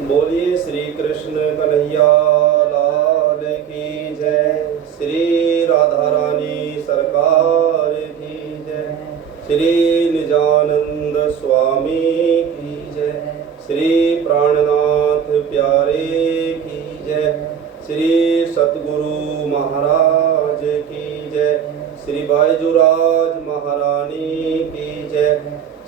बोलिए श्री कृष्ण कन्हैया लाल की जय। श्री राधा रानी सरकार की जय। श्री निजानंद स्वामी की जय। श्री प्राणनाथ प्यारे की जय। श्री सतगुरु महाराज की जय। श्री बायजूराज महारानी की जय।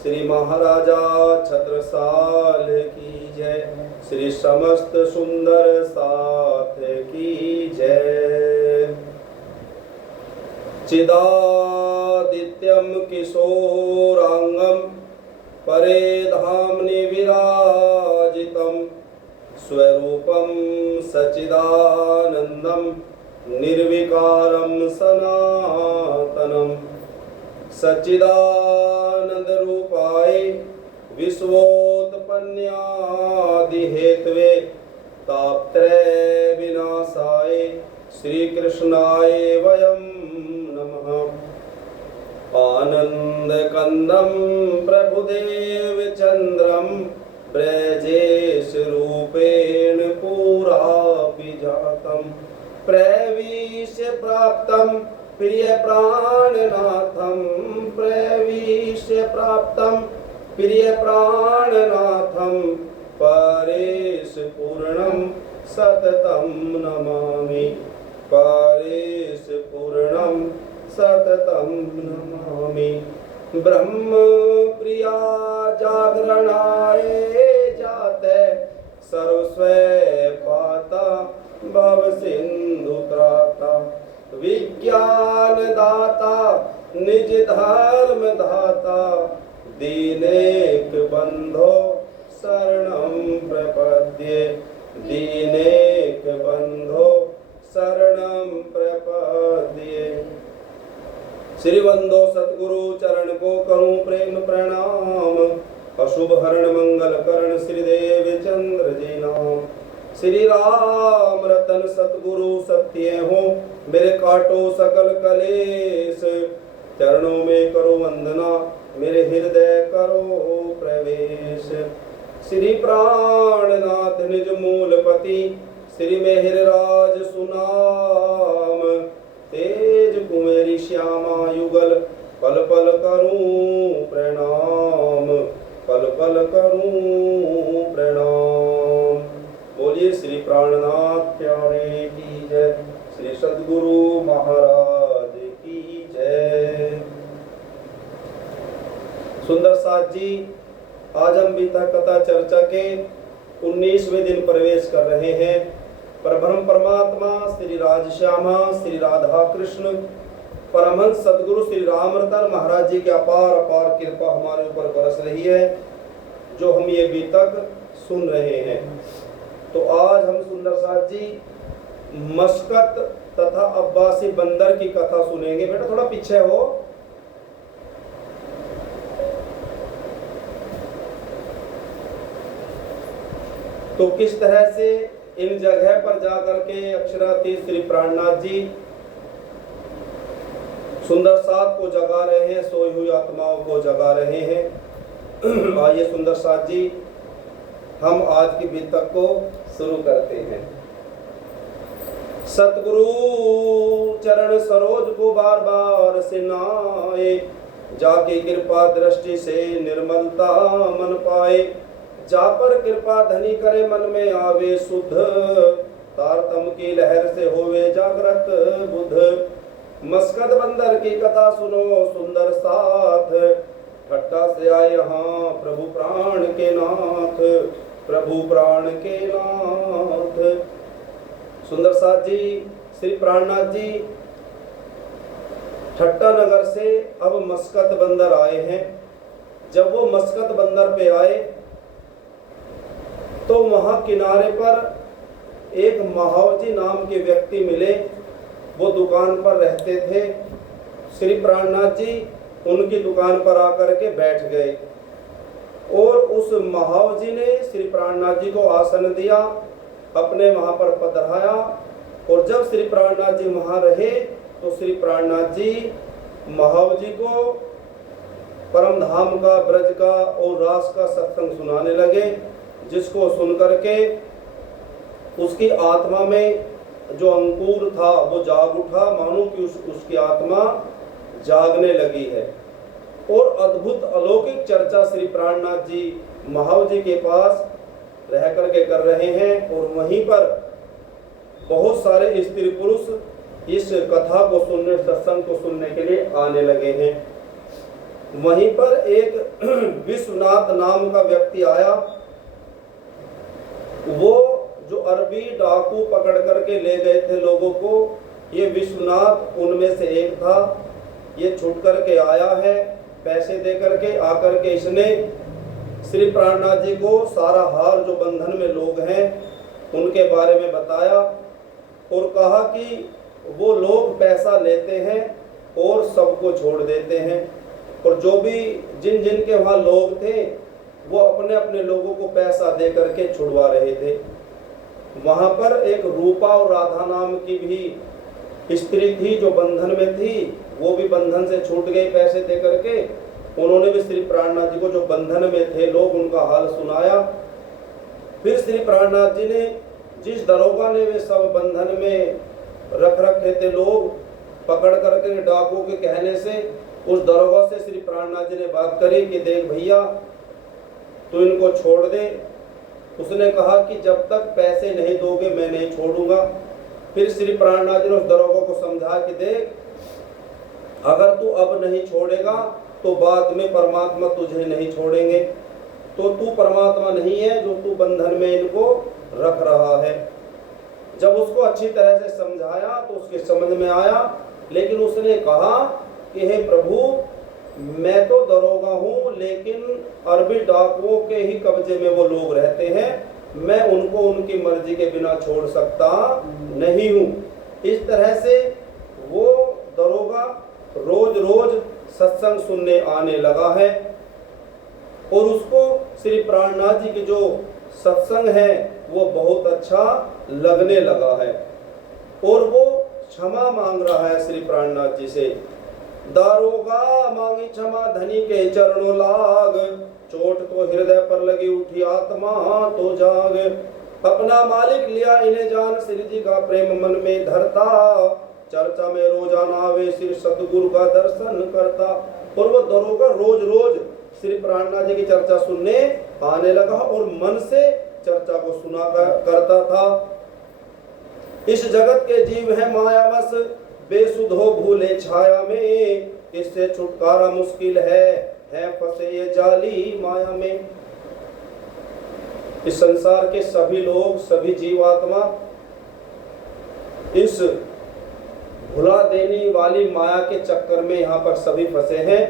श्री महाराजा छत्रसाल की जय। श्री समस्त सुंदर साथ की जय। चिदादित्यम किशोरांगम परे धामनि विराजितम स्वरूपम सच्चिदानंदम निर्विकारम सनातनम सच्चिदानंद रूपाय विश्वोत्पन्नादि हेतवे तापत्रय विनाशाय श्री कृष्णाय वयं नमः। आनंद कंदम प्रभुदेव चंद्रम ब्रजेश रूपेण पुरापि जातम प्रवीश्य प्राप्तम प्रिय प्राणनाथम प्रवीश्य प्राप्तम प्रिय प्राणनाथम परेश पूर्णम सततम नमामि परेश पूर्णम सततम नमामि। ब्रह्म प्रिया जागरणाय जाते सर्वस्वै पाता भव सिंधु त्राता विज्ञान दाता निज धर्म दाता दीनेक बंधो शरणं प्रपद्ये दीनेक बंधो शरणं प्रपद्ये। श्री वंदो सतगुरु चरण को करूं प्रेम प्रणाम। अशुभ हरण मंगल करण श्रीदेव चंद्र जी नाम। श्री राम रतन सतगुरु सत्य हो मेरे काटो सकल कलेश। चरणों में करो वंदना मेरे हृदय करो प्रवेश। श्री प्राणनाथ निज मूलपति श्री मेहरराज सुनाम। तेज कुमेरी श्यामा युगल पल पल करूं प्रणाम पल पल करूं प्रणाम। बोलिए श्री प्राणनाथ प्यारे की जय। श्री सद्गुरु महाराज की जय। सुंदर साथ जी, आज हम गीता कथा चर्चा के 19वें दिन प्रवेश कर रहे हैं। परब्रह्म परमात्मा श्री राजश्यामा श्री राधा कृष्ण परमहंस सदगुरु श्री रामरतन महाराज जी की अपार अपार कृपा हमारे ऊपर बरस रही है, जो हम ये अभी तक सुन रहे हैं। तो आज हम सुंदर साथ जी मस्कत तथा अब्बासी बंदर की कथा सुनेंगे। बेटा थोड़ा पीछे हो। तो किस तरह से इन जगह पर जाकर के अक्षरातीत श्री प्राणनाथ जी सुंदर साथ को जगा रहे हैं, सोई हुई आत्माओं को जगा रहे हैं। आइए सुंदर साथ जी, हम आज की बीतक को शुरू करते हैं। सतगुरु चरण सरोज को बार बार से नाए, जाके कृपा दृष्टि से निर्मलता मन पाए। जा पर कृपा धनी करे मन में आवे शुद्ध, तारतम की लहर से होवे जागृत बुद्ध। मस्कत बंदर की कथा सुनो सुंदर साथ, ठट्टा से आए यहाँ प्रभु प्राण के नाथ प्रभु प्राण के नाथ। सुंदर साथ जी, श्री प्राणनाथ जी ठट्टा नगर से अब मस्कत बंदर आए हैं। जब वो मस्कत बंदर पे आए तो वहां किनारे पर एक महावजी नाम के व्यक्ति मिले। वो दुकान पर रहते थे। श्री प्राणनाथ जी उनकी दुकान पर आकर के बैठ गए और उस महावजी ने श्री प्राणनाथ जी को आसन दिया, अपने वहां पर पधराया। और जब श्री प्राणनाथ जी वहां रहे तो श्री प्राणनाथ जी महावजी को परम धाम का, ब्रज का और रास का सत्संग सुनाने लगे। जिसको सुन करके उसकी आत्मा में जो अंकुर था वो जाग उठा, मानो कि उसकी आत्मा जागने लगी है। और अद्भुत अलौकिक चर्चा श्री प्राणनाथ जी महाव जी के पास रह करके कर रहे हैं। और वहीं पर बहुत सारे स्त्री पुरुष इस कथा को सुनने, सत्संग को सुनने के लिए आने लगे हैं। वहीं पर एक विश्वनाथ नाम का व्यक्ति आया। वो जो अरबी डाकू पकड़ करके ले गए थे लोगों को, ये विश्वनाथ उनमें से एक था। ये छूट करके आया है, पैसे दे करके आकर के इसने श्री प्राणनाथ जी को सारा हाल, जो बंधन में लोग हैं उनके बारे में बताया और कहा कि वो लोग पैसा लेते हैं और सबको छोड़ देते हैं। और जो भी जिन जिन के वहाँ लोग थे वो अपने अपने लोगों को पैसा दे करके छुड़वा रहे थे। वहाँ पर एक रूपा और राधा नाम की भी स्त्री थी जो बंधन में थी। वो भी बंधन से छूट गई पैसे दे करके। उन्होंने भी श्री प्राणनाथ जी को, जो बंधन में थे लोग, उनका हाल सुनाया। फिर श्री प्राणनाथ जी ने, जिस दरोगा ने वे सब बंधन में रख रखे थे लोग, पकड़ करके डाकुओं के कहने से उस दरोगा से श्री प्राणनाथ जी ने बात करी कि देख भैया तू इनको छोड़ दे। उसने कहा कि जब तक पैसे नहीं दोगे मैं नहीं छोड़ूंगा। फिर श्री प्राणनाथ जी ने उस दरोगा को समझा कि देख, अगर तू अब नहीं छोड़ेगा तो बाद में परमात्मा तुझे नहीं छोड़ेंगे। तो तू परमात्मा नहीं है जो तू बंधन में इनको रख रहा है। जब उसको अच्छी तरह से समझाया तो उसके समझ में आया, लेकिन उसने कहा कि हे प्रभु, मैं तो दरोगा हूँ, लेकिन अरबी डाकुओं के ही कब्जे में वो लोग रहते हैं, मैं उनको उनकी मर्जी के बिना छोड़ सकता नहीं हूँ। इस तरह से वो दरोगा रोज रोज सत्संग सुनने आने लगा है और उसको श्री प्राणनाथ जी की जो सत्संग है वो बहुत अच्छा लगने लगा है। और वो क्षमा मांग रहा है श्री प्राणनाथ जी से। दारोगा मांगी क्षमा धनी के चरणों लाग, चोट तो हृदय पर लगी उठी आत्मा तो जाग। अपना मालिक लिया इन्हें जान, श्री जी का प्रेम मन में धरता, चर्चा में रोजाना आवे श्री सतगुरु का दर्शन करता। और वो दरोगा रोज रोज श्री प्राणनाथ जी की चर्चा सुनने आने लगा और मन से चर्चा को सुना करता था। इस जगत के जीव है मायावश, बेसुध हो भूले छाया में, इससे छुटकारा मुश्किल है फंसे ये जाली माया में। इस संसार के सभी लोग, सभी जीवात्मा इस भुला देने वाली माया के चक्कर में यहाँ पर सभी फंसे हैं।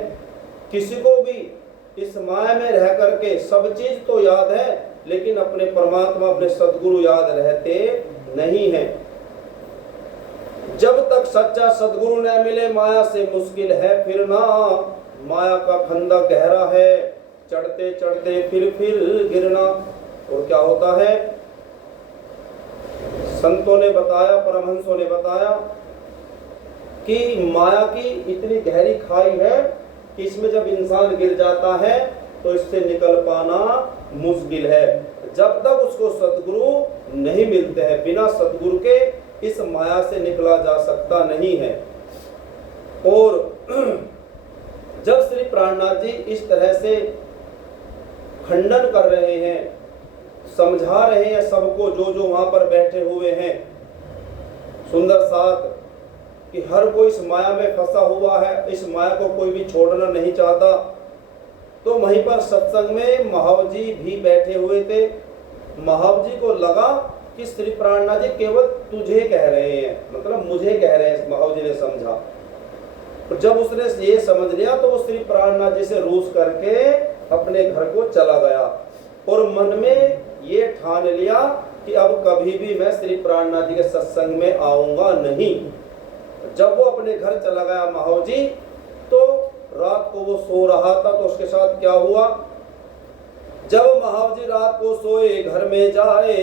किसी को भी इस माया में रह करके सब चीज तो याद है, लेकिन अपने परमात्मा, अपने सद्गुरु याद रहते नहीं हैं। जब तक सच्चा सद्गुरु न मिले माया से मुश्किल है फिरना, माया का फंदा गहरा है, चढ़ते चढ़ते फिर गिरना। और क्या होता है, संतों ने बताया, परमहंसों ने बताया कि माया की इतनी गहरी खाई है कि इसमें जब इंसान गिर जाता है तो इससे निकल पाना मुश्किल है। जब तक उसको सद्गुरु नहीं मिलते हैं, बिना सद्गुरु के इस माया से निकला जा सकता नहीं है। और जब श्री प्राणनाथ जी इस तरह से खंडन कर रहे हैं, समझा रहे हैं सबको, जो जो वहां पर बैठे हुए हैं, सुंदर साथ, कि हर कोई इस माया में फंसा हुआ है, इस माया को कोई भी छोड़ना नहीं चाहता। तो वहीं पर सत्संग में महाव जी भी बैठे हुए थे। महाव जी को लगा कि श्री प्राणनाथ जी केवल तुझे कह रहे हैं, मतलब मुझे कह रहे हैं, महाव जी ने समझा। तो जब उसने ये समझ लिया तो वो श्री प्राणनाथ जी से रूस करके अपने घर को चला गया और मन में ये ठान लिया कि अब कभी भी मैं श्री प्राणनाथ जी के सत्संग में आऊंगा नहीं। जब वो अपने घर चला गया महाव जी, तो रात को वो सो रहा था, तो उसके साथ क्या हुआ, जब महाव जी रात को सोए घर में जाए,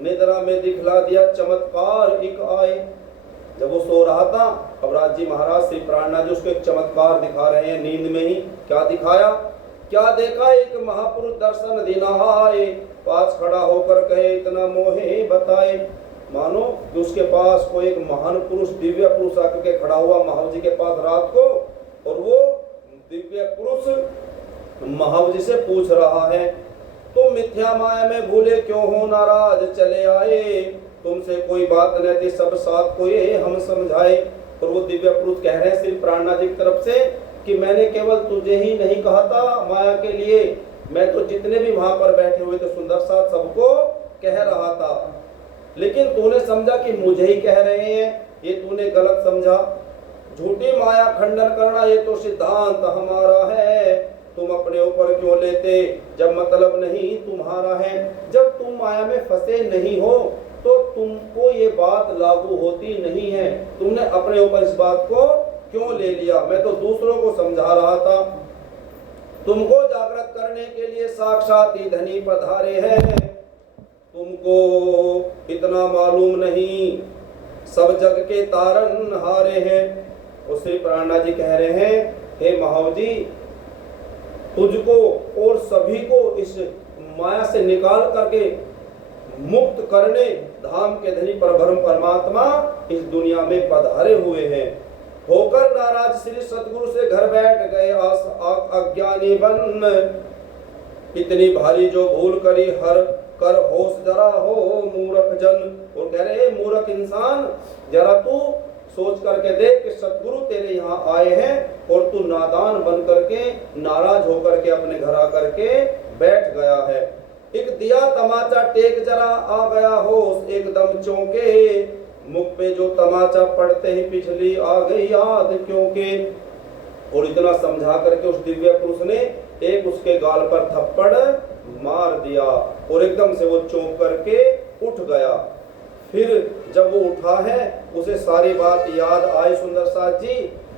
निद्रा में दिखला दिया चमत्कार एक आए। जब वो सो रहा था, अब राज जी महाराज श्री प्राणनाथ जी उसको एक चमत्कार दिखा रहे हैं नींद में ही। क्या दिखाया क्या देखा एक महापुरुष दर्शन दिना आए, पास खड़ा होकर कहे इतना मोहे बताए। मानो कि उसके पास कोई एक महान पुरुष, दिव्य पुरुष आकर के खड़ा हुआ महाव जी के पास रात को, और वो दिव्य पुरुष महाव जी से पूछ रहा है, तुम मिथ्या माया में भूले क्यों हो, नाराज चले आए, तुमसे कोई बात नहीं थी, सब साथ को ये हम समझाए। और वो दिव्य पुरुष कह रहे हैं श्री प्राणनाथ जी की तरफ से कि मैंने केवल तुझे ही नहीं कहा था माया के लिए, मैं तो जितने भी वहां पर बैठे हुए थे सुंदर साथ सबको कह रहा था, लेकिन तूने समझा कि मुझे ही कह रहे हैं, ये तूने गलत समझा। झूठी माया खंडन करना ये तो सिद्धांत हमारा है, तुम अपने ऊपर क्यों लेते जब मतलब नहीं तुम्हारा है। जब तुम माया में फंसे नहीं हो तो तुमको ये बात लागू होती नहीं है, तुमने अपने ऊपर इस बात को क्यों ले लिया। मैं तो दूसरों को समझा रहा था, तुमको जागृत करने के लिए साक्षात ही धनी पधारे हैं, तुमको इतना मालूम नहीं सब जग के तारन हारे हैं। और श्री प्राणनाथ जी कह रहे हैं, हे महाव जी, तुझको और सभी को इस माया से निकाल करके मुक्त करने धाम के धनी परब्रह्म परमात्मा इस दुनिया में पधारे हुए हैं। होकर नाराज श्री सतगुरु से घर बैठ गए अज्ञानी बन, इतनी भारी जो भूल करी हर कर होश जरा हो मूर्ख जन। और कह रहे मूर्ख इंसान, जरा तू सोच करके देख कि सतगुरु तेरे यहाँ आए हैं और तू नादान बन करके नाराज होकर के अपने घर आकर के बैठ गया है। एक दिया तमाचा टेक जरा आ गया होश एकदम चौंके, मुख पे जो तमाचा पड़ते ही पिछली आ गई याद क्योंकि। और इतना समझा करके उस दिव्य पुरुष ने एक उसके गाल पर थप्पड़ मार दिया और एकदम से वो चौंक करके उठ गया। फिर जब वो उठा है उसे सारी बात याद आई सुंदर साथ जी,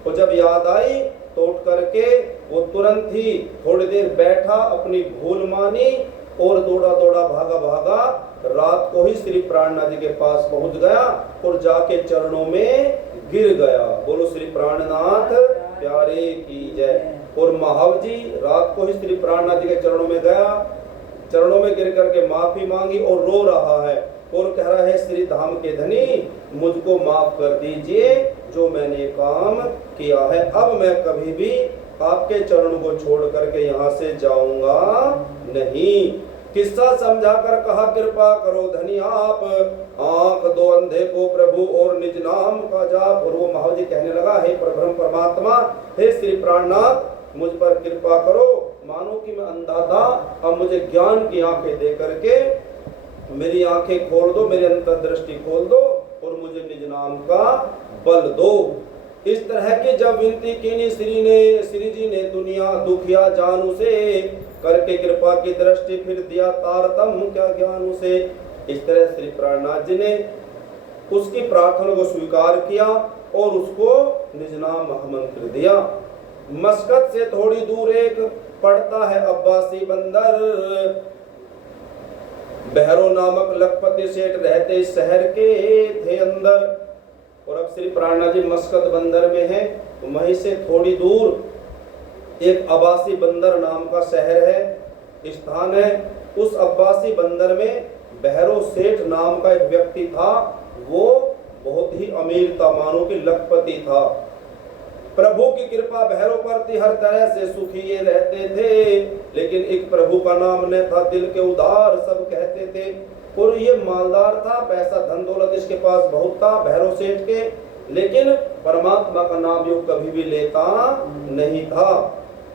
और जब याद आई तो उठ करके वो तुरंत ही थोड़ी देर बैठा, अपनी भूल मानी और दौड़ा दौड़ा भागा भागा रात को ही श्री प्राणनाथ जी के पास पहुंच गया और जाके चरणों में गिर गया। बोलो श्री प्राणनाथ प्यारे की जय। और महाव जी रात को ही श्री प्राणनाथ जी के चरणों में गया, चरणों में गिर करके माफी मांगी और रो रहा है और कह रहा है, श्री धाम के धनी मुझको माफ कर दीजिए जो मैंने काम किया है, अब मैं कभी भी आपके चरणों को छोड़ करके यहाँ से जाऊंगा नहीं। किस्सा समझा कर कहा, कृपा करो धनी आप, आंख दो अंधे को प्रभु और निज नाम का जाप। और वो महाव जी कहने लगा, हे परब्रह्म परमात्मा, हे श्री प्राणनाथ, मुझ पर कृपा करो, मानो कि मैं अंधा था, अब मुझे ज्ञान की आंखें दे करके मेरी आंखें खोल दो, मेरी अंतर्दृष्टि खोल दो और मुझे निज नाम का बल दो। इस तरह की जब विनती कीनी श्री जी ने दुनिया दुखिया जानू से, करके कृपा की दृष्टि फिर दिया तारतम क्या ज्ञान उसे। इस तरह श्री प्राणनाथ जी ने उसकी प्रार्थना को स्वीकार किया और उसको निज नाम महामंत्र दिया। मस्कत से थोड़ी दूर एक पड़ता है अब्बासी बंदर, बहरो नामक लखपति सेठ रहते इस शहर के थे अंदर। और अब श्री प्राणनाथ जी मस्कत बंदर में हैं, तो वहीं से थोड़ी दूर एक अब्बासी बंदर नाम का शहर है, स्थान है। उस अब्बासी बंदर में बहरो सेठ नाम का एक व्यक्ति था, वो बहुत ही अमीर था, मानो कि लखपति था। प्रभु की कृपा भैरव पर थी, हर तरह से सुखी ये रहते थे, लेकिन एक प्रभु का नाम न था, दिल के उदार सब कहते थे। और ये मालदार था, पैसा धन दौलत इसके पास बहुत था भैरव सेठ के, लेकिन परमात्मा का नाम योग कभी भी लेता नहीं था।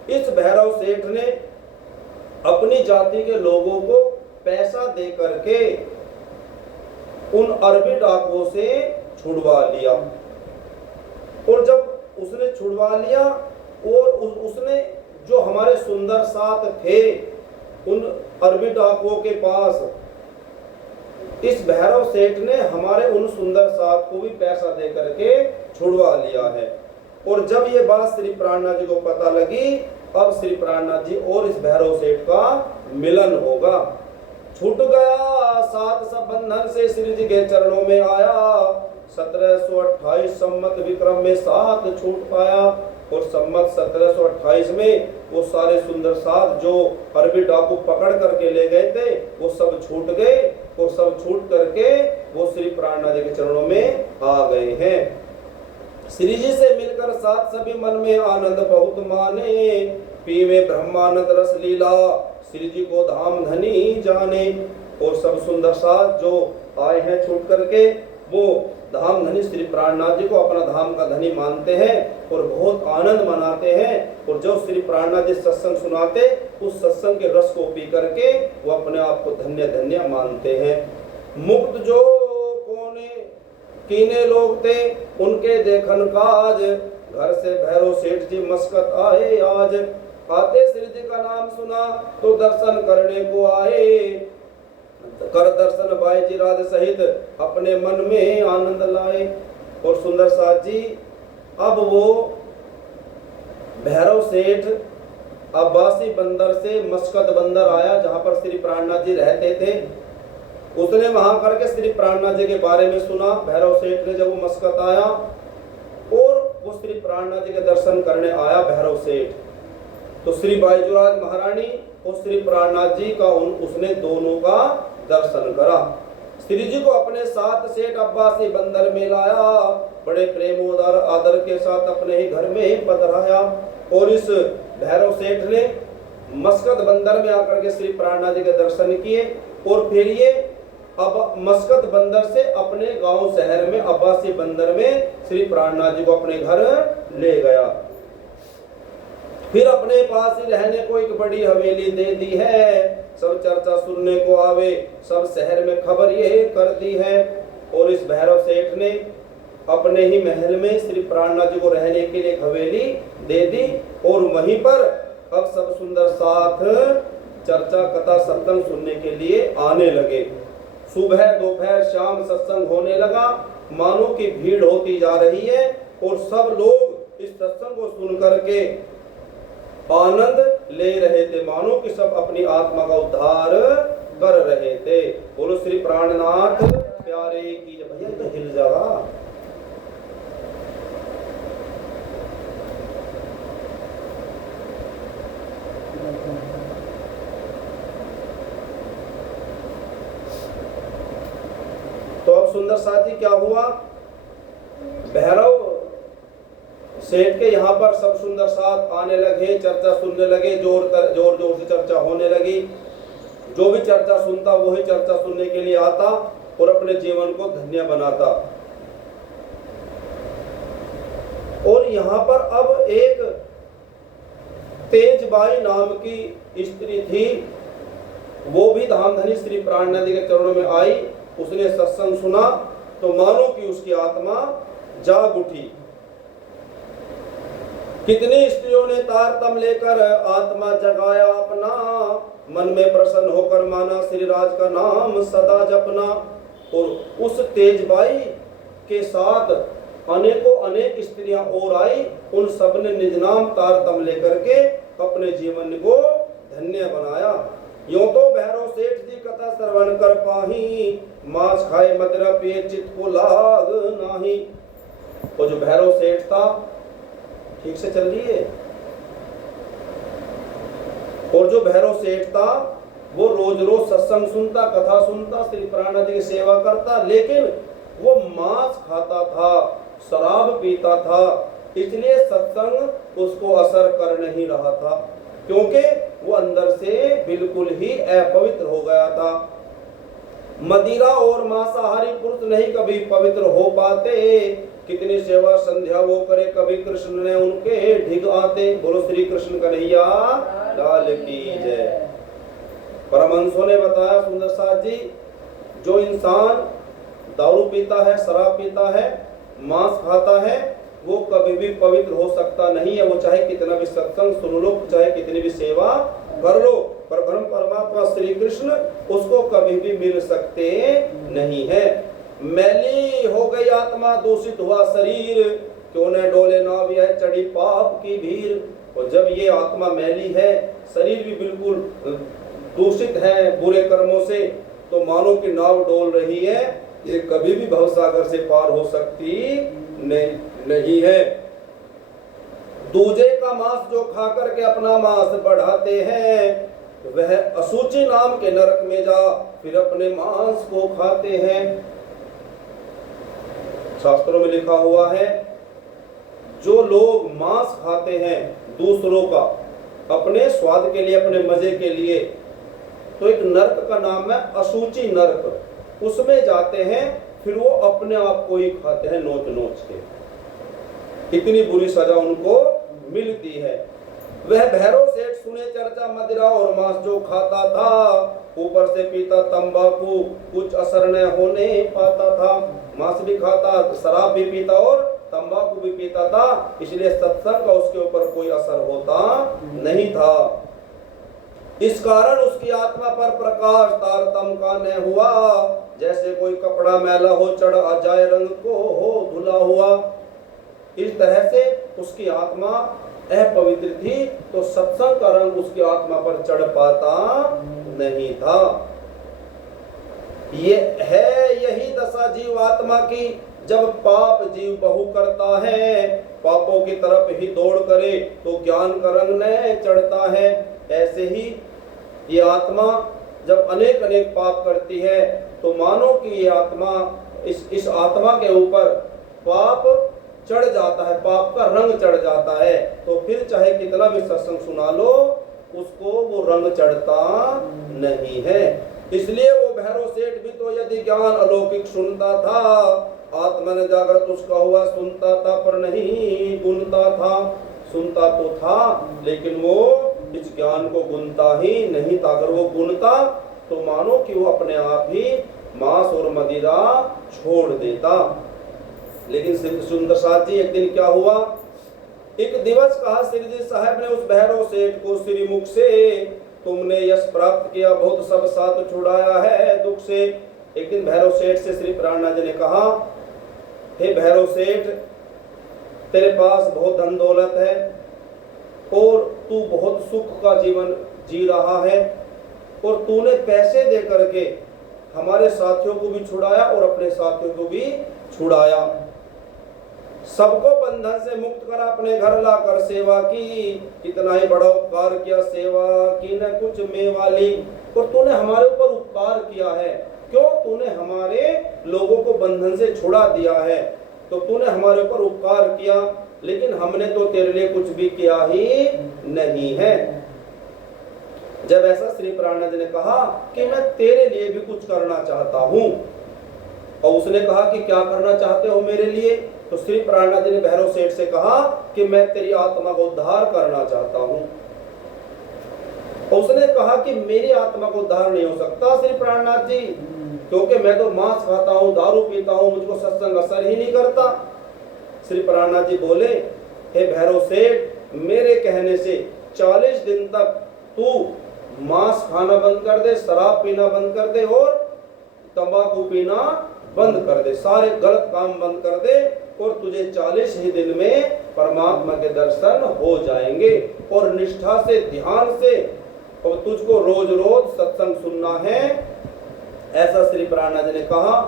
इस भैरव सेठ ने अपनी जाति के लोगों को पैसा दे करके उन अरबी डाकुओं से छुड़वा लिया। और जब उसने छुड़वा लिया और उसने जो हमारे सुंदर साथ थे उन अरबी डाकुओं के पास, इस भैरव सेठ ने हमारे उन सुंदर साथ को भी पैसा दे करके छुड़वा लिया है। और जब ये बात श्री प्राणनाथ जी को पता लगी, अब श्री प्राणनाथ जी और इस भैरव सेठ का मिलन होगा। छूट गया साथ सब बंधन से, श्री जी के चरणों में आया, 1728 संमत विक्रम में 7 छूट पाया और संमत 1728 में वो सारे सुंदर साथ जो अरबी डाकू पकड़ करके ले गए थे वो सब छूट गए और सब छूट करके वो श्री प्राणनाथ जी के चरणों में आ गए हैं। श्री जी से मिलकर साथ सभी मन में आनंद बहुत माने, पीवे ब्रह्मानंद रस लीला श्री जी को धाम धनी जाने। और सब सुंदर साथ जो आए हैं छूट करके वो धाम धनी श्री प्राणनाथ जी को अपना धाम का धनी मानते हैं और बहुत आनंद मनाते हैं। और जो श्री प्राणनाथ जी सत्संग सुनाते उस सत्संग के रस को पी करके वो अपने आप को धन्य धन्य मानते हैं। मुक्त जो कोने कीने लोग थे उनके देखन काज, घर से भैरव सेठ जी मस्कत आए आज। आते श्री जी का नाम सुना तो दर्शन करने को आए, कर दर्शन भाई जी राधे सहित अपने मन में आनंद लाए। और सुंदर साथ जी अब वो भैरव सेठ अब्बासी बंदर से मस्कत बंदर आया जहां पर श्री प्राणनाथ जी रहते थे। उसने वहां करके श्री प्राणनाथ जी के बारे में सुना। भैरव सेठ ने जब वो मस्कत आया और वो श्री प्राणनाथ जी के दर्शन करने आया भैरव सेठ, तो श्री बाईजुराज महारानी और श्री प्राणनाथ जी का उसने दोनों का दर्शन करा। श्री जी को अपने साथ सेठ अब्बासी बंदर में लाया, बड़े प्रेम और आदर के साथ अपने ही घर में पधराया। और इस भैरव सेठ ने मस्कत बंदर में आकर के श्री प्राणनाथ जी के दर्शन किए और फिर ये अब मस्कत बंदर से अपने गांव शहर में अब्बासी बंदर में श्री प्राणनाथ जी को अपने घर ले गया। फिर अपने पास ही रहने को एक बड़ी हवेली दे दी है, सब चर्चा सुनने को आवे, सब शहर में खबर ये कर दी है। और इस भैरव सेठ ने अपने ही महल में श्री प्राणनाथ जी को रहने के लिए एक हवेली दे दी और वहीं पर अब सब सुंदर साथ चर्चा कथा सत्संग सुनने के लिए आने लगे। सुबह दोपहर शाम सत्संग होने लगा, मानो की भीड़ होती जा रही है और सब लोग इस सत्संग को सुन करके आनंद ले रहे थे, मानो कि सब अपनी आत्मा का उद्धार कर रहे थे। बोलो श्री प्राणनाथ प्यारे की जय। भैया तो हिल जाएगा। तो अब सुंदर साथी क्या हुआ, भैरव सेठ के यहाँ पर सब सुंदर साथ आने लगे, चर्चा सुनने लगे, जोर जोर से चर्चा होने लगी। जो भी चर्चा सुनता वही चर्चा सुनने के लिए आता और अपने जीवन को धन्य बनाता। और यहाँ पर अब एक तेजबाई नाम की स्त्री थी, वो भी धामधनी श्री प्राणनाथ जी के चरणों में आई। उसने सत्संग सुना तो मानो कि उसकी आत्मा जाग उठी। कितनी स्त्रियों ने तारतम लेकर आत्मा जगाया अपना, मन में प्रसन्न होकर माना श्री राज का नाम सदा जपना। और उस तेजबाई के साथ अनेकों अनेक स्त्रियां और आई, उन सब ने निज नाम तारतम लेकर के अपने जीवन को धन्य बनाया। यूं तो भैरव सेठ जी कथा श्रवण कर पाही, मांस खाए मदिरा पिए चित्त को लाग नाही। वो जो भैरव सेठ था, ठीक से चल रही है, और जो भैरव सेठ था वो रोज रोज सत्संग सुनता, कथा सुनता, श्री प्राणनाथ जी की सेवा करता, लेकिन वो मांस खाता था, शराब पीता था, इसलिए सत्संग उसको असर कर नहीं रहा था, क्योंकि वो अंदर से बिल्कुल ही अपवित्र हो गया था। मदिरा और मांसाहारी पुरुष नहीं कभी पवित्र हो पाते, कितनी सेवा संध्या वो करे, कभी कृष्ण ने उनके ढिग आते। बोलो श्री कृष्ण कन्हैया लाल की जय। परमहंसों ने बताया सुंदर साथ जी, जो इंसान दारू पीता है, शराब पीता है, मांस खाता है, वो कभी भी पवित्र हो सकता नहीं है। वो चाहे कितना भी सत्संग सुन लो, चाहे कितनी भी सेवा कर लो, पर ब्रह्म परमात्मा श्री कृष्ण उसको कभी भी मिल सकते नहीं है। मैली हो गई आत्मा, दूषित हुआ शरीर, क्यों न डोले नाव यह चढ़ी पाप की भीड़। और जब ये आत्मा मैली है, शरीर भी बिल्कुल दूषित है बुरे कर्मों से, तो मानो कि नाव डोल रही है ये कभी भी भवसागर से पार हो सकती नहीं है। दूजे का मांस जो खा करके अपना मांस बढ़ाते हैं, वह अशुचि नाम के नरक में जा फिर अपने मांस को खाते हैं। शास्त्रों में लिखा हुआ है, जो लोग मांस खाते हैं दूसरों का अपने स्वाद के लिए, अपने मजे के लिए, तो एक नरक का नाम है अशुचि नरक, उसमें जाते हैं, फिर वो अपने आप को ही खाते हैं नोच नोच के। इतनी बुरी सजा उनको मिलती है। वह भैरव सेठ सुने चर्चा मदिरा और मांस जो खाता था, ऊपर से पीता तंबाकू, कुछ असर न होने पाता था। मांस भी खाता, शराब भी पीता और तंबाकू भी पीता था, इसलिए सत्संग का उसके ऊपर कोई असर होता नहीं था। इस कारण उसकी आत्मा पर प्रकाश तारतम का न हुआ, जैसे कोई कपड़ा मैला हो चढ़ आ जाए रंग को हो धुला हुआ। इस तरह से उसकी आत्मा अपवित्र थी, तो सत्संग का रंग उसकी आत्मा पर चढ़ पाता नहीं था। ये है यही दशा जीव आत्मा की, जब पाप जीव बहु करता है, पापों की तरफ ही दौड़ करे तो ज्ञान का रंग न चढ़ता है। ऐसे ही ये आत्मा जब अनेक अनेक पाप करती है, तो मानो कि ये आत्मा इस आत्मा के ऊपर पाप चढ़ जाता है, पाप का रंग चढ़ जाता है, तो फिर चाहे कितना भी सत्संग सुना लो, उसको वो रंग चढ़ता नहीं है। इसलिए वो भैरव सेठ भी तो यदि ज्ञान अलौकिक सुनता था, आत्मन जागृत उसका हुआ, सुनता था पर नहीं गुनता था। सुनता तो था, लेकिन वो इस ज्ञान को गुनता ही नहीं था। अगर वो गुनता तो मानो कि वो अपने आप ही मांस और मदिरा छोड़ देता। लेकिन सुंदर साथ जी, एक दिन क्या हुआ, एक दिवस कहा श्री जी साहब ने उस भैरव सेठ को श्रीमुख से, तुमने यश प्राप्त किया, बहुत सब साथ छुड़ाया है दुख से। एक दिन भैरव सेठ से श्री प्राणनाथ जी ने कहा, हे भैरव सेठ, तेरे पास बहुत धन दौलत है और तू बहुत सुख का जीवन जी रहा है, और तूने पैसे दे करके हमारे साथियों को भी छुड़ाया और अपने साथियों को भी छुड़ाया। सबको बंधन से मुक्त करा, अपने घर लाकर सेवा की, कितना ही बड़ा उपकार किया, सेवा की न कुछ मेवाली। और तूने हमारे ऊपर उपकार किया है, क्यों? तूने हमारे लोगों को बंधन से छुड़ा दिया है, तो तूने हमारे ऊपर उपकार किया, लेकिन हमने तो तेरे लिए कुछ भी किया ही नहीं है। जब ऐसा श्री प्राणनाथ ने कहा कि मैं तेरे लिए भी कुछ करना चाहता हूं, और उसने कहा कि क्या करना चाहते हो मेरे लिए, तो श्री प्राणनाथ जी ने भैरव सेठ से कहा कि मैं तेरी आत्मा को उद्धार करना चाहता हूं। उसने कहा कि मेरी आत्मा को उद्धार नहीं हो सकता श्री प्राणनाथ जी, क्योंकि मैं तो मांस खाता हूं, दारू पीता हूं, मुझको सत्संग असर ही नहीं करता। श्री प्राणनाथ जी बोले, हे भैरव सेठ, मेरे कहने से 40 दिन तक तू मांस खाना बंद कर दे, शराब पीना बंद कर दे और तंबाकू पीना बंद कर दे, सारे गलत काम बंद कर दे, और तुझे 40 ही दिन में परमात्मा के दर्शन हो जाएंगे। और निष्ठा से, ध्यान से, और तुझको रोज रोज सत्संग सुनना है, ऐसा श्री प्राणनाथ जी ने कहा।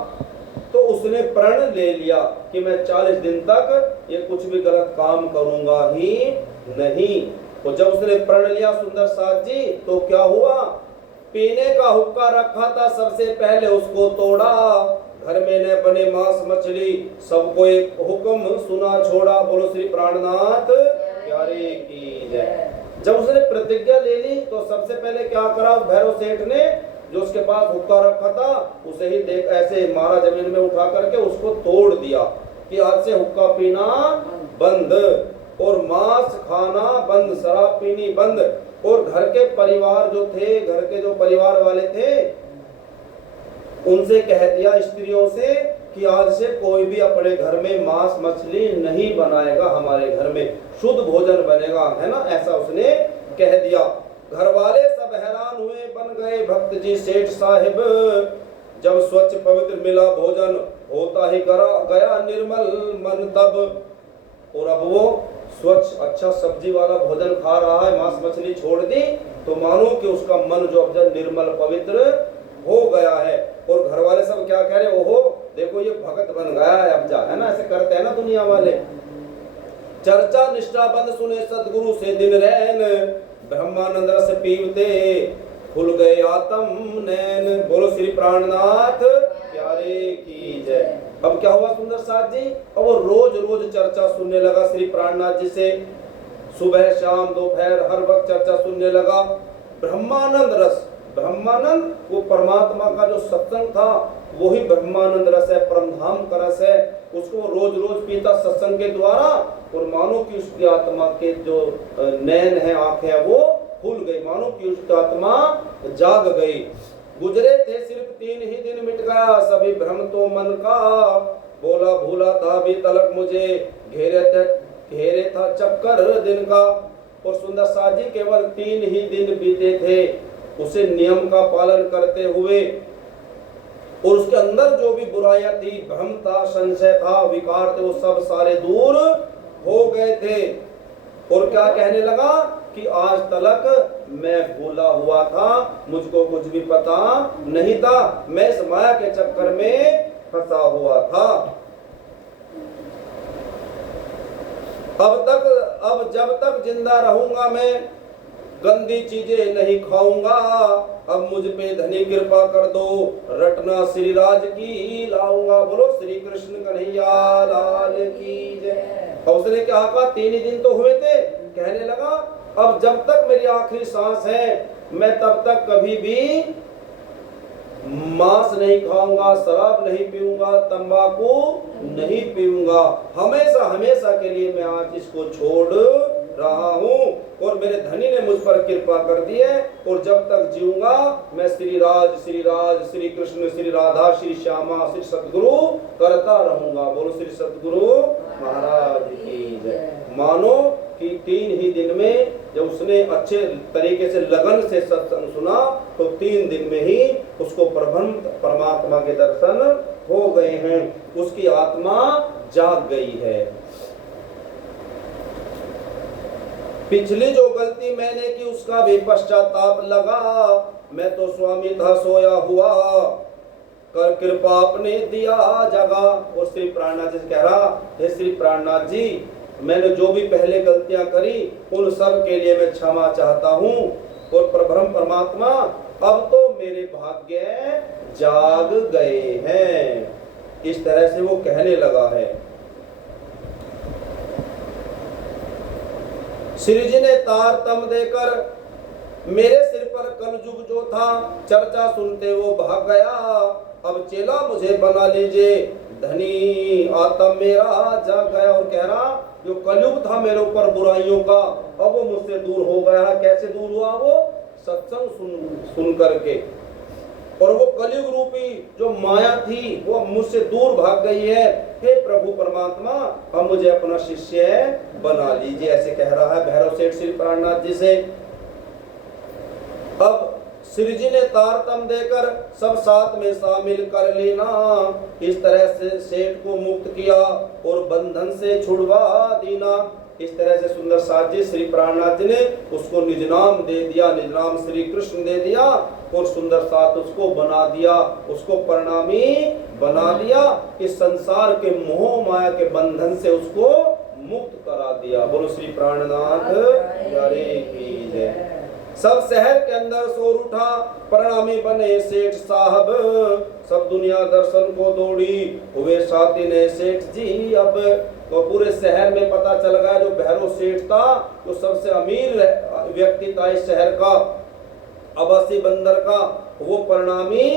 तो उसने प्रण ले लिया कि मैं 40 दिन तक ये कुछ भी गलत काम करूंगा ही नहीं। और जब उसने प्रण लिया सुंदर साथ जी, तो क्या हुआ, पीने का हुक्का रखा था, सबसे पहले उसको तोड़ा, घर में न बने मांस मछली, सबको एक हुक्म सुना छोड़ा। बोलो श्री प्राणनाथ प्यारे की जय। जब उसने प्रतिज्ञा ले ली, तो सबसे पहले क्या करा भैरव सेठ ने, जो उसके पास हुक्का रखा था उसे ही देख ऐसे मारा जमीन में उठा करके, उसको तोड़ दिया कि आज से हुक्का पीना बंद और मांस खाना बंद, शराब पीनी बंद। और घर के परिवार जो थे, घर के जो परिवार वाले थे, उनसे कह दिया, स्त्रियों से, कि आज से कोई भी अपने घर में मांस मछली नहीं बनाएगा, हमारे घर में शुद्ध भोजन बनेगा, है ना, ऐसा उसने कह दिया। घर वाले सब हैरान हुए, बन गए भक्त जी सेठ साहिब। जब स्वच्छ पवित्र मिला भोजन, होता ही गया निर्मल मन तब। और अब वो स्वच्छ अच्छा सब्जी वाला भोजन खा रहा है, मांस मछली छोड़ दी, तो मानो कि उसका मन जो अब निर्मल पवित्र हो गया है। और घर वाले सब क्या कह रहे, ओहो देखो ये भगत बन गया है अब जा, है ना, ऐसे करते हैं ना दुनिया वाले। चर्चा निष्ठा बंद सुने सदगुरु से दिन रैन, ब्रह्मानंद रस पीवते खुल गए आत्म नैन। बोलो श्री प्राणनाथ प्यारे की जय। अब क्या हुआ सुंदर साथ जी, अब वो रोज रोज चर्चा सुनने लगा श्री प्राणनाथ जी से, सुबह शाम दोपहर हर वक्त चर्चा सुनने लगा। ब्रह्मानंद रस, ब्रह्मानंद वो परमात्मा का जो सत्संग था वही ब्रह्मानंद रस है, परमधाम का रस है, उसको रोज रोज पीता सत्संग के द्वारा, और मानो कि उसकी आत्मा के जो नैन है, आंखें है, वो खुल गई, मानो कि उसकी आत्मा जाग गई। गुजरे थे सिर्फ 3 ही दिन, मिट गया सभी भ्रम तो मन का, बोला भूला था भी तलक मुझे, घेरे था चक्कर दिन का। और सुंदर साजी केवल 3 ही दिन बीते थे उसे नियम का पालन करते हुए, और उसके अंदर जो भी बुराइयां थी, भ्रम था, संशय था, विकार थे, वो सब सारे दूर हो गए थे। और क्या कहने लगा कि आज तलक मैं भूला हुआ था, मुझको कुछ भी पता नहीं था, मैं इस माया के चक्कर में फंसा हुआ था। अब जब तक जिंदा रहूंगा मैं गंदी चीजें नहीं खाऊंगा, अब मुझ पे धनी कृपा कर दो, रटना श्री राज की लाऊंगा। बोलो श्री कृष्ण कन्हैया लाल की जय। और उसने क्या कहा, 3 ही दिन तो हुए थे, कहने लगा अब जब तक मेरी आखिरी सांस है मैं तब तक कभी भी मांस नहीं खाऊंगा, शराब नहीं पीऊंगा, तंबाकू नहीं पीऊंगा, हमेशा हमेशा के लिए मैं आज इसको छोड़ रहा हूँ। और मेरे धनी ने मुझ पर कृपा कर दी है, और जब तक जीऊंगा मैं श्री राज श्री कृष्ण श्री राधा श्री श्यामा श्री सतगुरु करता रहूंगा। बोलो श्री सतगुरु महाराज की जय। मानो कि 3 ही दिन में जब उसने अच्छे तरीके से लगन से सत्संग सुना तो 3 दिन में ही उसको परमात्मा के दर्शन हो गए हैं, उसकी आत्मा जाग गई है। पिछली जो गलती मैंने की उसका भी पश्चाताप लगा, मैं तो स्वामी था सोया हुआ, कर कृपा अपने दिया जगा। और श्री प्राणनाथ जी कह रहा, हे श्री प्राणनाथ जी, मैंने जो भी पहले गलतियां करी उन सब के लिए मैं क्षमा चाहता हूँ, और परब्रह्म परमात्मा अब तो मेरे भाग्य जाग गए हैं। इस तरह से वो कहने लगा है। श्री जी ने तार तम देकर मेरे सिर पर कलयुग जो था, चर्चा सुनते वो भाग गया, अब चेला मुझे बना लीजिए, धनी आत्म मेरा जाग गया। और कह रहा जो कलयुग था मेरे ऊपर बुराइयों का, अब वो मुझसे दूर हो गया। कैसे दूर हुआ? वो सत्संग सुन करके। और वो कलयुग रूपी जो माया थी वो मुझसे दूर भाग गई है। हे प्रभु परमात्मा, अब मुझे अपना शिष्य बना लीजिए, ऐसे कह रहा है भैरव सेठ श्री प्राणनाथ जी से। अब श्री जी ने तारतम देकर सब साथ में शामिल कर लेना, इस तरह से सेठ को मुक्त किया और बंधन से छुड़वा देना। इस तरह से सुंदर साथ जी श्री प्राणनाथ जी ने उसको निज नाम दे दिया, निज नाम श्री कृष्ण दे दिया, और सुंदर साथ उसको बना दिया, उसको परिणामी बना दिया। इस संसार के मोह माया के बंधन से उसको मुक्त करा दिया। बोलो श्री प्राणनाथ प्यारे की जय। सब शहर के अंदर शोर उठा, परिणामी बने सेठ साहब, सब दुनिया दर्शन को दौड़ी, हुए साथी ने सेठ जी। अब तो पूरे शहर में पता चल गया जो भैरव सेठ था, जो सबसे अमीर व्यक्ति था इस शहर का, अबासी बंदर का, वो परिणामी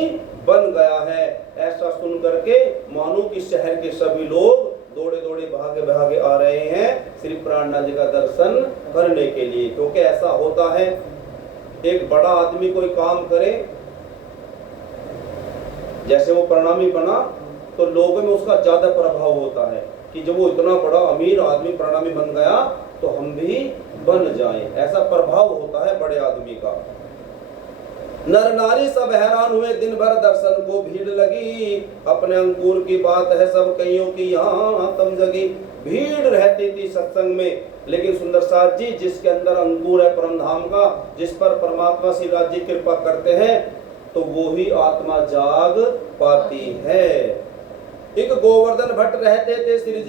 बन गया है। ऐसा सुन करके मानो कि शहर के सभी लोग दौड़े दौड़े भागे भागे आ रहे हैं श्री प्राणनाथ जी का दर्शन करने के लिए। क्योंकि ऐसा होता है, एक बड़ा आदमी कोई काम करे, जैसे वो परिणामी बना तो लोगों में उसका ज्यादा प्रभाव होता है कि जब वो इतना बड़ा अमीर आदमी परिणामी बन गया तो हम भी बन जाएं। ऐसा प्रभाव होता है बड़े आदमी का। नर नारी सब हैरान हुए, दिन भर दर्शन को भीड़ लगी, अपने अंकुर की बात है सब कईयों की यहाँ तम जगी। भीड़ रहती थी सत्संग में, लेकिन सुंदर साथ जी जिसके अंदर अंकुर है परमधाम का, जिस पर परमात्मा श्री राज जी कृपा करते हैं, तो वो ही आत्मा जाग पाती है। एक गोवर्धन भट्ट रहते थे श्री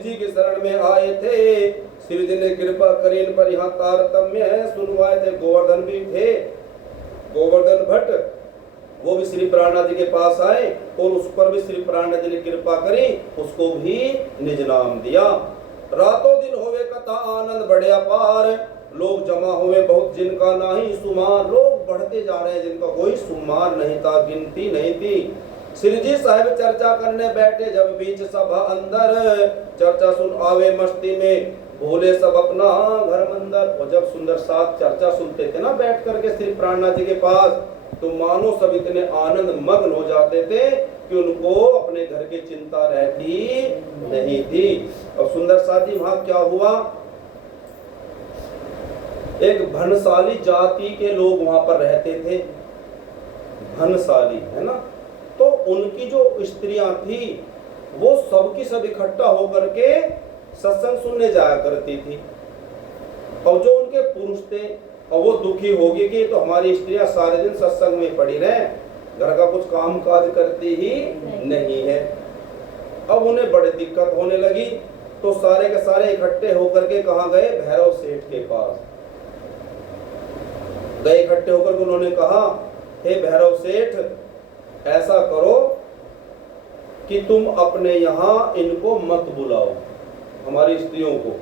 जी के शरण में आए थे। श्री जी ने कृपा करी इन पर यहाँ तारतम्य है सुनवाए थे। गोवर्धन भी थे, गोवर्धन भट्ट, वो भी श्री प्राणनाथ जी के पास आए और उस पर भी श्री प्राणनाथ जी ने कृपा करी, उसको भी निज नाम दिया। रातों दिन होवे कथा आनंद बढ़े अपार, लोग जमा हुए बहुत जिनका नहीं सुमार। लोग बढ़ते जा रहे हैं जिनका कोई सुमार नहीं था, गिनती नहीं थी। श्री जी साहब चर्चा करने बैठे जब बीच सभा अंदर, चर्चा सुन आवे मस्ती में भूले सब अपना घर मंदिर। और जब सुंदर साथ चर्चा सुनते थे ना बैठ करके श्री प्राणनाथ जी के पास, तो मानो सब इतने आनंद मग्न हो जाते थे कि उनको अपने घर की चिंता रहती नहीं थी। और सुंदर साथ जी वहां क्या हुआ, एक भनसाली जाति के लोग वहां पर रहते थे, भनसाली है ना। तो उनकी जो स्त्रियां थी वो सबकी सब इकट्ठा होकर के सत्संग सुनने जाया करती थी। और जो उनके पुरुष थे और वो दुखी हो गए कि तो हमारी स्त्रियां सारे दिन सत्संग में पड़ी रहे, घर का कुछ काम काज करती ही नहीं है। अब उन्हें बड़ी दिक्कत होने लगी, तो सारे के सारे इकट्ठे होकर के कहाँ गए, भैरव सेठ के पास गए। इकट्ठे होकर उन्होंने कहा, हे भैरव सेठ, ऐसा करो कि तुम अपने यहाँ इनको मत बुलाओ, हमारी स्त्रियों को,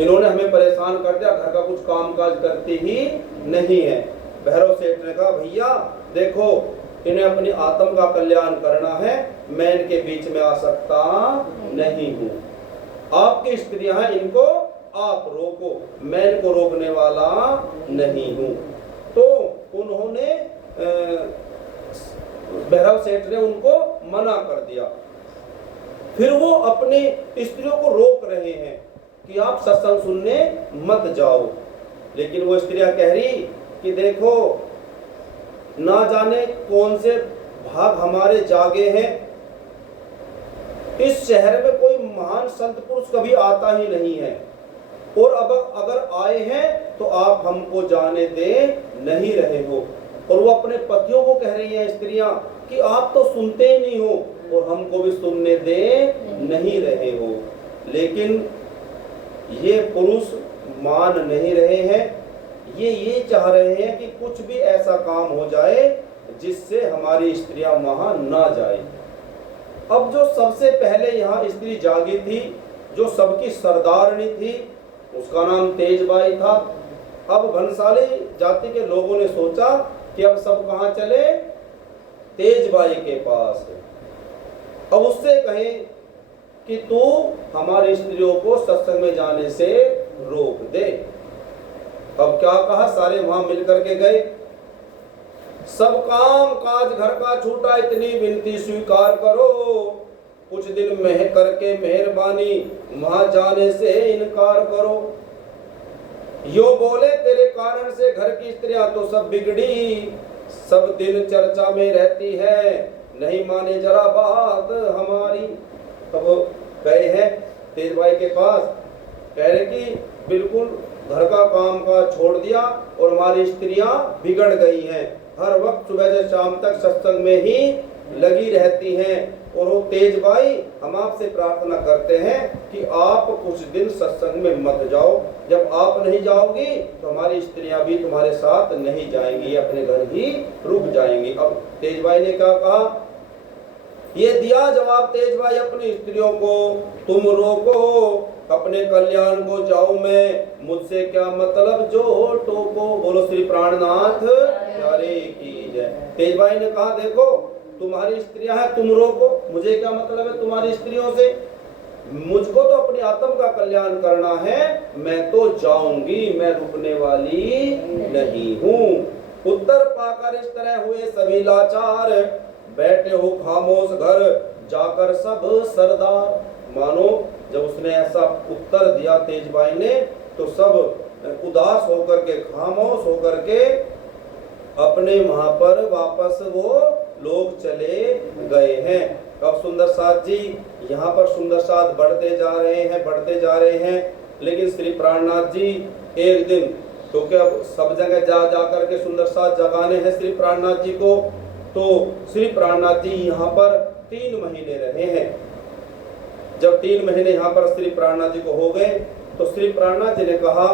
इन्होंने हमें परेशान कर दिया, घर का कुछ काम काज करती ही नहीं है। भैरव सेठ ने कहा, भैया देखो, इन्हें अपनी आत्म का कल्याण करना है, मैं इनके बीच में आ सकता नहीं हूँ। आपकी स्त्रियां हैं, इनको आप रोको, मैं इनको रोकने वाला नहीं हूँ। तो उन्होंने भैरव सेठ ने उनको मना कर दिया। फिर वो अपनी स्त्रियों को रोक रहे हैं कि आप सत्संग सुनने मत जाओ, लेकिन वो स्त्रियां कह रही कि देखो, ना जाने कौन से भाग हमारे जागे हैं, इस शहर में कोई महान संत पुरुष कभी आता ही नहीं है, और अब अगर आए हैं तो आप हमको जाने दे नहीं रहे हो। और वो अपने पतियों को कह रही हैं स्त्रियां कि आप तो सुनते ही नहीं हो और हमको भी सुनने दे नहीं रहे हो। लेकिन ये पुरुष मान नहीं रहे हैं, ये चाह रहे हैं कि कुछ भी ऐसा काम हो जाए जिससे हमारी स्त्रियां वहां ना जाए। अब जो सबसे पहले यहाँ स्त्री जागी थी, जो सबकी सरदारनी थी, उसका नाम तेजबाई था। अब भंसाली जाति के लोगों ने सोचा कि अब सब कहाँ चले, तेजबाई के पास। अब उससे कहें कि तू हमारी स्त्रियों को सत्संग में जाने से रोक दे। अब क्या कहा, सारे वहां मिलकर के गए। सब काम काज घर का छूटा, इतनी विनती स्वीकार करो, कुछ दिन में करके मेहरबानी वहां जाने से इनकार करो। यो बोले तेरे कारण से घर की स्त्रियां तो सब बिगड़ी, सब दिन चर्चा में रहती है, नहीं माने जरा बात हमारी। तब गए हैं तेजबाई के पास, कह रहे कि बिल्कुल घर का काम का छोड़ दिया और हमारी स्त्रियां बिगड़ गई हैं, हर वक्त सुबह से शाम तक सत्संग में ही लगी रहती हैं। और वो तेजबाई, हम आपसे प्रार्थना करते हैं कि आप कुछ दिन सत्संग में मत जाओ, जब आप नहीं जाओगी तो हमारी स्त्रियां भी तुम्हारे साथ नहीं जाएंगी, अपने घर ही रुक जाएंगी। अब तेजबाई ने क्या कहा, ये दिया जवाब तेजबाई अपनी स्त्रियों को, तुम रोको अपने कल्याण को जाऊं मैं, मुझसे क्या मतलब जो टोको। बोलो श्री प्राणनाथ प्यारे की जय। तेजबाई ने कहा, देखो तुम्हारी स्त्रियां हैं, तुम रोको, मुझे क्या मतलब है तुम्हारी स्त्रियों से, मुझको तो अपनी आत्म का कल्याण करना है, मैं तो जाऊंगी, मैं रुकने वाली नहीं हूँ। उत्तर पाकर इस तरह हुए सभी लाचार, बैठे हो खामोश घर जाकर सब सरदार। मानो जब उसने ऐसा उत्तर दिया तेजबाई ने, तो सब उदास होकर के, खामोश होकर के अपने वहां पर वापस वो लोग चले गए हैं। अब सुंदर साथ जी यहाँ पर सुंदर साथ बढ़ते जा रहे हैं, लेकिन श्री प्राणनाथ जी एक दिन, क्योंकि अब सब जगह जा कर के सुंदर साथ जगाने हैं श्री प्राणनाथ जी को, तो श्री प्राणनाथ जी यहाँ पर 3 महीने रहे हैं। जब 3 महीने यहाँ पर श्री प्राणनाथ जी को हो गए तो श्री प्राणनाथ जी ने कहा,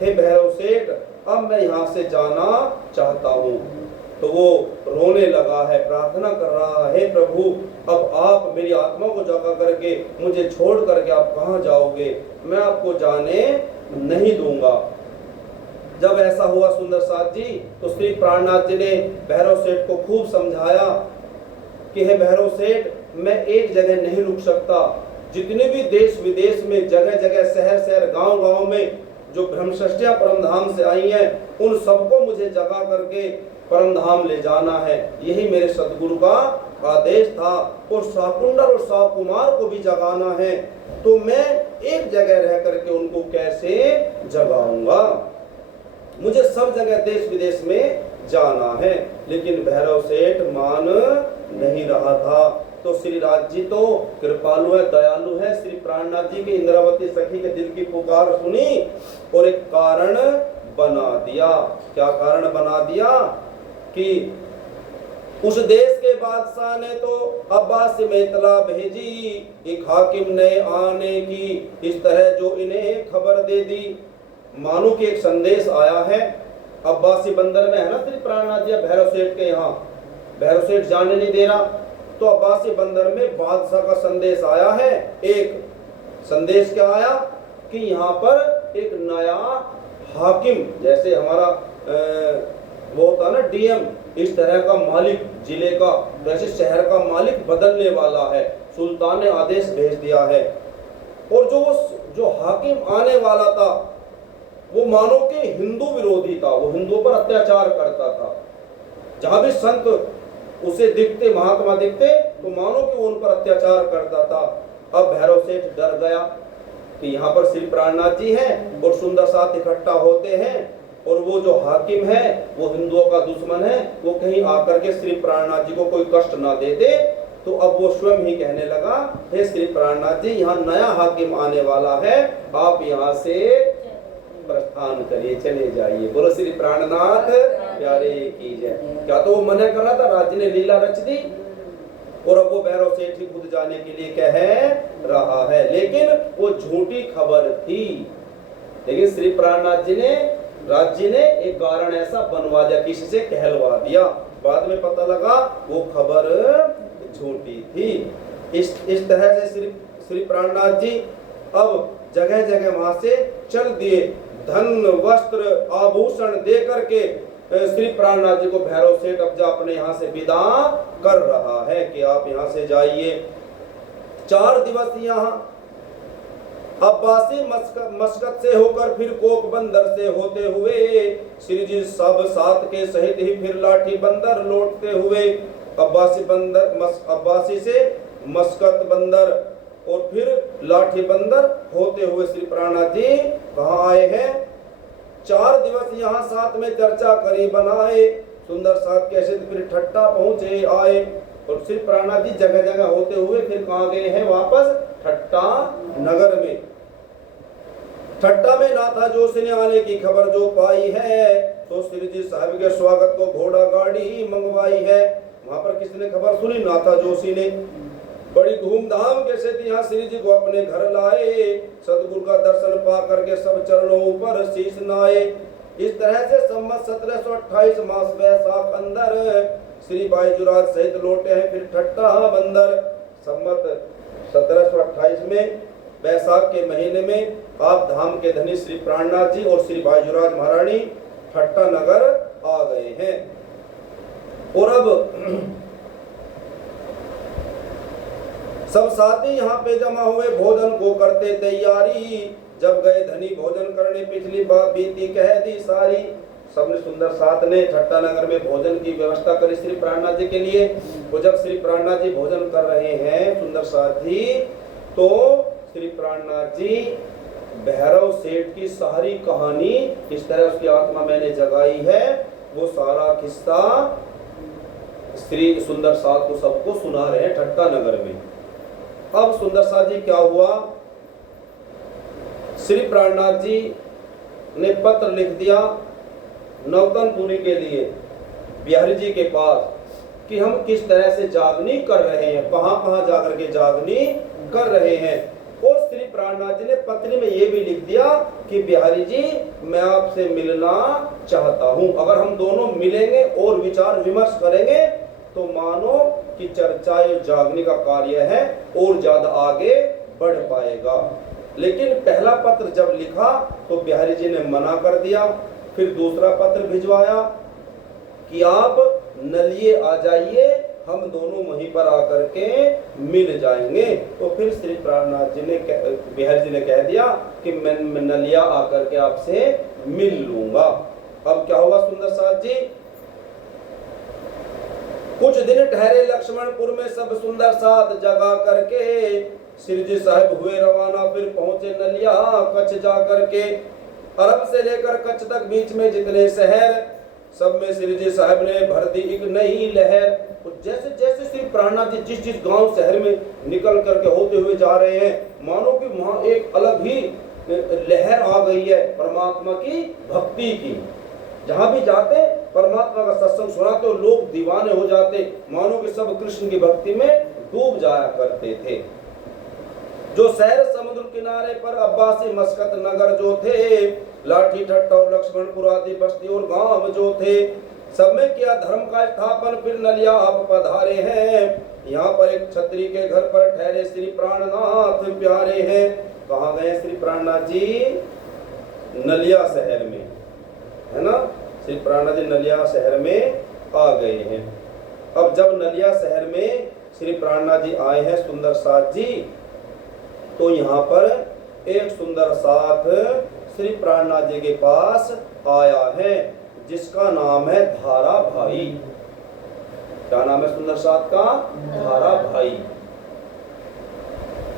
हे भैरव सेठ, अब मैं यहाँ से जाना चाहता हूँ। तो वो रोने लगा है, प्रार्थना कर रहा है, प्रभु अब आप मेरी आत्मा को जगा करके मुझे छोड़ करके आप कहाँ जाओगे, मैं आपको जाने नहीं दूंगा। जब ऐसा हुआ सुंदर साथ जी, तो श्री प्राणनाथ जी ने भैरव सेठ को खूब समझाया कि हे भैरव सेठ, मैं एक जगह नहीं रुक सकता। जितने भी देश विदेश में जगह जगह शहर शहर गांव गांव में जो ब्रह्मषष्टियां परमधाम से आई हैं, उन सबको मुझे जगा करके परमधाम ले जाना है। यही मेरे सदगुरु का आदेश था। और शाकुंडल और शाकुमार को भी जगाना है, तो मैं एक जगह रह करके उनको कैसे जगाऊंगा, मुझे सब जगह देश विदेश में जाना है। लेकिन भैरव सेठ मान नहीं रहा था। तो श्री राज जी तो कृपालु है, दयालु है। श्री प्राणनाथ जी की इंद्रावती सखी के दिल की पुकार सुनी और एक कारण बना दिया। क्या कारण बना दिया कि उस देश के बादशाह ने तो अब्बास में इतला भेजी, एक हाकिम ने आने की, इस तरह जो इन्हें खबर दे दी। मानो कि एक संदेश आया है। अब्बासी बंदर में है ना श्री प्राणनाथ जी भैरव सेठ के यहाँ, भैरव सेठ जाने नहीं दे रहा। तो अब्बासी बंदर में बादशाह का संदेश आया है। एक संदेश क्या आया कि यहाँ पर एक नया हाकिम, जैसे हमारा वो होता ना डीएम, इस तरह का मालिक जिले का, वैसे शहर का मालिक बदलने वाला है। सुल्तान ने आदेश भेज दिया है। और जो हाकिम आने वाला था वो मानो कि हिंदू विरोधी था, वो हिंदुओं पर अत्याचार करता था। जहां भी संत उसे दिखते, महात्मा दिखते, तो मानो कि वो उन पर अत्याचार करता था। अब भैरव सेठ डर गया कि यहाँ पर श्री प्राणनाथ जी हैं और सुंदर साथ इकट्ठा होते हैं, और वो जो हाकिम है वो हिंदुओं का दुश्मन है, वो कहीं आकर के श्री प्राणनाथ जी को कोई कष्ट ना दे दे। तो अब वो स्वयं ही कहने लगा, हे श्री प्राणनाथ जी, यहाँ नया हाकिम आने वाला है, आप यहाँ से प्रस्थान करिए, चले जाइए। बोलो श्री प्राणनाथ प्यारे की जय। क्या तो वो मना कर रहा था, राज्य ने लीला रच दी, और अब वो भैरव सेठ ही खुद जाने के लिए कह रहा है। लेकिन वो झूठी खबर थी। लेकिन श्री प्राणनाथ जी ने, राज्य ने एक कारण ऐसा बनवा दिया, किसी से कहलवा दिया। बाद में पता लगा वो खबर झूठी थी। इस तरह से श्री प्राणनाथ जी अब जगह जगह वहां से चल दिए। धन वस्त्र आभूषण दे करके श्री प्राणनाथ जी को भैरव सेठ अब जा अपने यहाँ से विदा कर रहा है कि आप यहाँ से जाइए। 4 दिवस यहाँ अब्बासी मस्कत से होकर फिर कोक बंदर से होते हुए श्री जी सब साथ के सहित ही फिर लाठी बंदर लौटते हुए अब्बासी से मस्कत बंदर और फिर लाठी बंदर होते हुए श्री प्राणनाथ जी कहाँ आए हैं। 4 दिवस यहाँ साथ में चर्चा करी बनाए, सुंदर साथ कैसे फिर ठट्टा पहुंचे आए। और श्री प्राणनाथ जी जगह जगह होते हुए फिर कहाँ गए हैं, वापस ठट्टा नगर में। ठट्टा में नाथा जोशी ने आने की खबर जो पाई है, तो श्री जी साहब के स्वागत को घोड़ा गाड़ी मंगवाई है। वहां पर किसने खबर सुनी, नाथा जोशी ने। बड़ी धूमधाम के साथ यहाँ श्री जी को अपने घर लाए, सदगुरु का दर्शन पा करके सब चरणों पर शीश नाए। इस तरह से संवत 1728 मास वैशाख अंदर श्री बाईजुराज सहित लौटे हैं फिर ठट्टा बंदर। संवत 1728 में वैशाख के महीने में आप धाम के धनी श्री प्राणनाथ जी और श्री बाईजुराज महारानी ठट्टा नगर आ गए हैं। और अब सब साथी यहाँ पे जमा हुए भोजन को करते तैयारी। जब गए धनी भोजन करने, पिछली बात बीती कह दी सारी। सबने सुंदर साथ ने ठट्टा नगर में भोजन की व्यवस्था करी श्री प्राणनाथ जी के लिए। वो जब श्री प्राणनाथ जी भोजन कर रहे हैं सुंदर साथी, तो श्री प्राणनाथ जी भैरव सेठ की सारी कहानी, किस तरह उसकी आत्मा मैंने जगाई है, वो सारा किस्सा श्री सुंदर साथ को सबको सुना रहे हैं ठट्टा नगर में। अब सुंदर साथ जी क्या हुआ, श्री प्राणनाथ जी ने पत्र लिख दिया नौतनपुरी के लिए बिहारी जी के पास कि हम किस तरह से जागनी कर रहे हैं, कहां कहां जाकर के जागनी कर रहे हैं। और श्री प्राणनाथ जी ने पत्री में ये भी लिख दिया कि बिहारी जी मैं आपसे मिलना चाहता हूं, अगर हम दोनों मिलेंगे और विचार विमर्श करेंगे तो मानो कि चर्चा या जागने का कार्य है और ज्यादा आगे बढ़ पाएगा। लेकिन पहला पत्र जब लिखा तो बिहारी जी ने मना कर दिया। फिर दूसरा पत्र भिजवाया कि आप नलिये आ जाइए, हम दोनों वहीं पर आकर के मिल जाएंगे। तो फिर श्री प्राणनाथ जी ने बिहारी जी ने कह दिया कि मैं नलिया आकर के आपसे मिल लूंगा। अब क्या हुआ सुंदर साथ जी, कुछ दिन ठहरे लक्ष्मणपुर में सब सुंदर साथ जगा करके, श्री जी साहब हुए रवाना फिर पहुंचे नलिया कच्छ जा करके। अरब से लेकर कच्छ तक बीच में जितने शहर सब में श्री जी साहब ने भर दी एक नई लहर। तो जैसे जैसे श्री प्राणनाथ जी जिस जिस गांव शहर में निकल करके होते हुए जा रहे हैं, मानो कि वहां एक अलग ही लहर आ गई है परमात्मा की भक्ति की। जहां भी जाते परमात्मा का सत्संग सुनाते तो लोग दीवाने हो जाते, मानो कि सब कृष्ण की भक्ति में डूब जाया करते थे। जो शहर समुद्र किनारे पर अब्बासी मस्कत नगर जो थे, लाठी ठट्टा और लक्ष्मणपुर आदि बस्ती और गांव जो थे, सब में किया धर्म का स्थापन फिर नलिया आप पधारे हैं। यहाँ पर एक छत्री के घर पर ठहरे श्री प्राणनाथ प्यारे हैं। कहाँ गए श्री प्राणनाथ जी? नलिया शहर में, है ना। श्री प्राणनाथ जी नलिया शहर में आ गए हैं। अब जब नलिया शहर में श्री प्राणनाथ जी आए हैं सुंदर साथ जी, तो यहाँ पर एक सुंदर साथ श्री प्राणनाथ जी के पास आया है जिसका नाम है धारा भाई। क्या नाम है सुंदर साथ का? धारा भाई।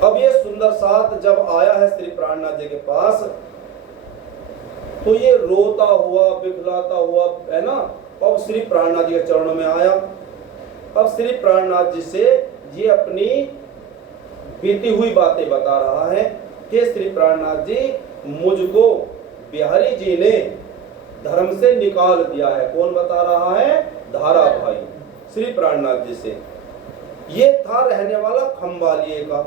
अब ये सुंदर साथ जब आया है श्री प्राणनाथ जी के पास तो ये रोता हुआ बिखलाता हुआ, है ना। अब श्री प्राणनाथ जी के चरणों में आया। अब श्री प्राणनाथ जी से ये अपनी बीती हुई बातें बता रहा है कि श्री प्राणनाथ जी मुझको बिहारी जी ने धर्म से निकाल दिया है। कौन बता रहा है? धारा भाई श्री प्राणनाथ जी से। ये था रहने वाला खंबालिये का।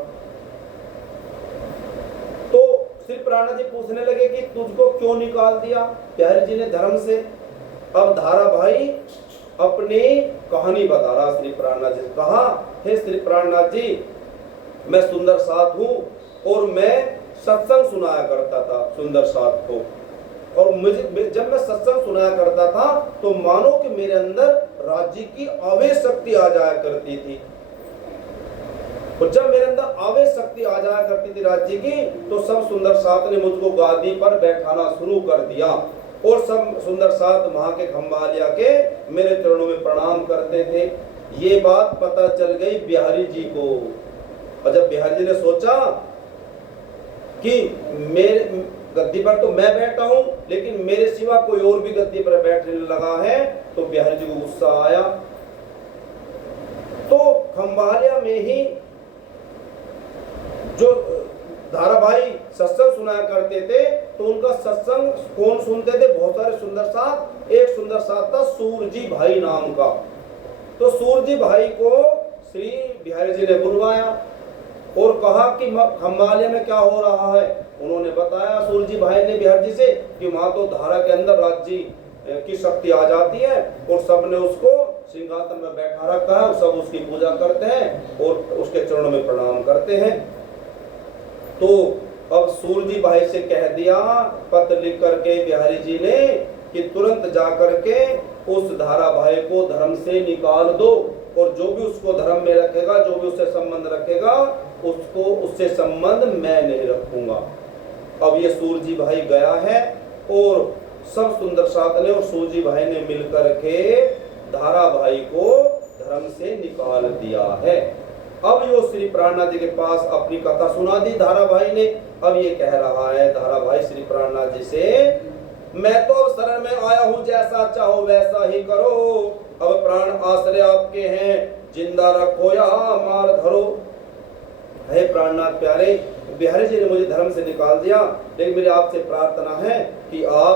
तो श्री प्राणनाथ जी पूछने लगे कि तुझको क्यों निकाल दिया बिहारी जी ने धर्म से। अब धारा भाई अपनी कहानी बता रहा श्री प्राणनाथ जी। कहा, हे श्री प्राणनाथ जी, मैं सुंदर साथ हूँ और मैं सत्संग सुनाया करता था सुंदर साथ को। और मुझे जब मैं सत्संग सुनाया करता था तो मानो कि मेरे अंदर राज्य की आवेश शक्ति आ जाया करती थी। और जब मेरे अंदर आवेश शक्ति आ जाया करती थी राज्य की, तो सब सुंदर साथ ने मुझको गादी पर बैठाना शुरू कर दिया और सब सुंदर साथ वहां के खंबालिया के मेरे चरणों में प्रणाम करते थे। ये बात पता चल गई बिहारी जी को। और जब बिहारी जी ने सोचा कि मेरे गद्दी पर तो मैं बैठा हूं लेकिन मेरे सिवा कोई और भी गद्दी पर बैठने लगा है, तो बिहारी जी को गुस्सा आया। तो खंबालिया में ही जो धारा भाई सत्संग सुनाया करते थे तो उनका सत्संग कौन सुनते थे? बहुत सारे सुंदर साथ। एक सुंदर साथ था सूरजी भाई नाम का। तो सूरजी भाई को श्री बिहारी जी ने बुलवाया और कहा कि खंबालिया में क्या हो रहा है। उन्होंने बताया सूरजी भाई ने बिहारी जी से कि वहां तो धारा के अंदर राज्य की शक्ति आ जाती है और सबने उसको सिंहासन में बैठा रखा है और सब उसकी पूजा करते हैं और उसके चरणों में प्रणाम करते हैं। तो अब सूरजी भाई से कह दिया पत्र लिख करके बिहारी जी ने कि तुरंत जा करके उस धारा भाई को धर्म से निकाल दो और जो भी उसको धर्म में रखेगा, जो भी उससे संबंध रखेगा, उसको उससे संबंध मैं नहीं रखूंगा। अब ये सूरजी भाई गया है और सब सुंदर साथ ने और सूरजी भाई ने मिलकर के धारा भाई को धर्म से निकाल दिया है। अब यो श्री प्राणनाथ जी के पास अपनी कथा सुना दी धारा भाई ने। अब ये कह रहा है धारा भाई श्री प्राणनाथ जी से, मैं तो शरण में आया हूँ, जैसा चाहो वैसा ही करो। अब प्राण आश्रय आपके हैं, जिंदा रखो या मार धरो। हे प्राणनाथ प्यारे, बिहारी जी ने मुझे धर्म से निकाल दिया, लेकिन मेरी आपसे प्रार्थना है कि आप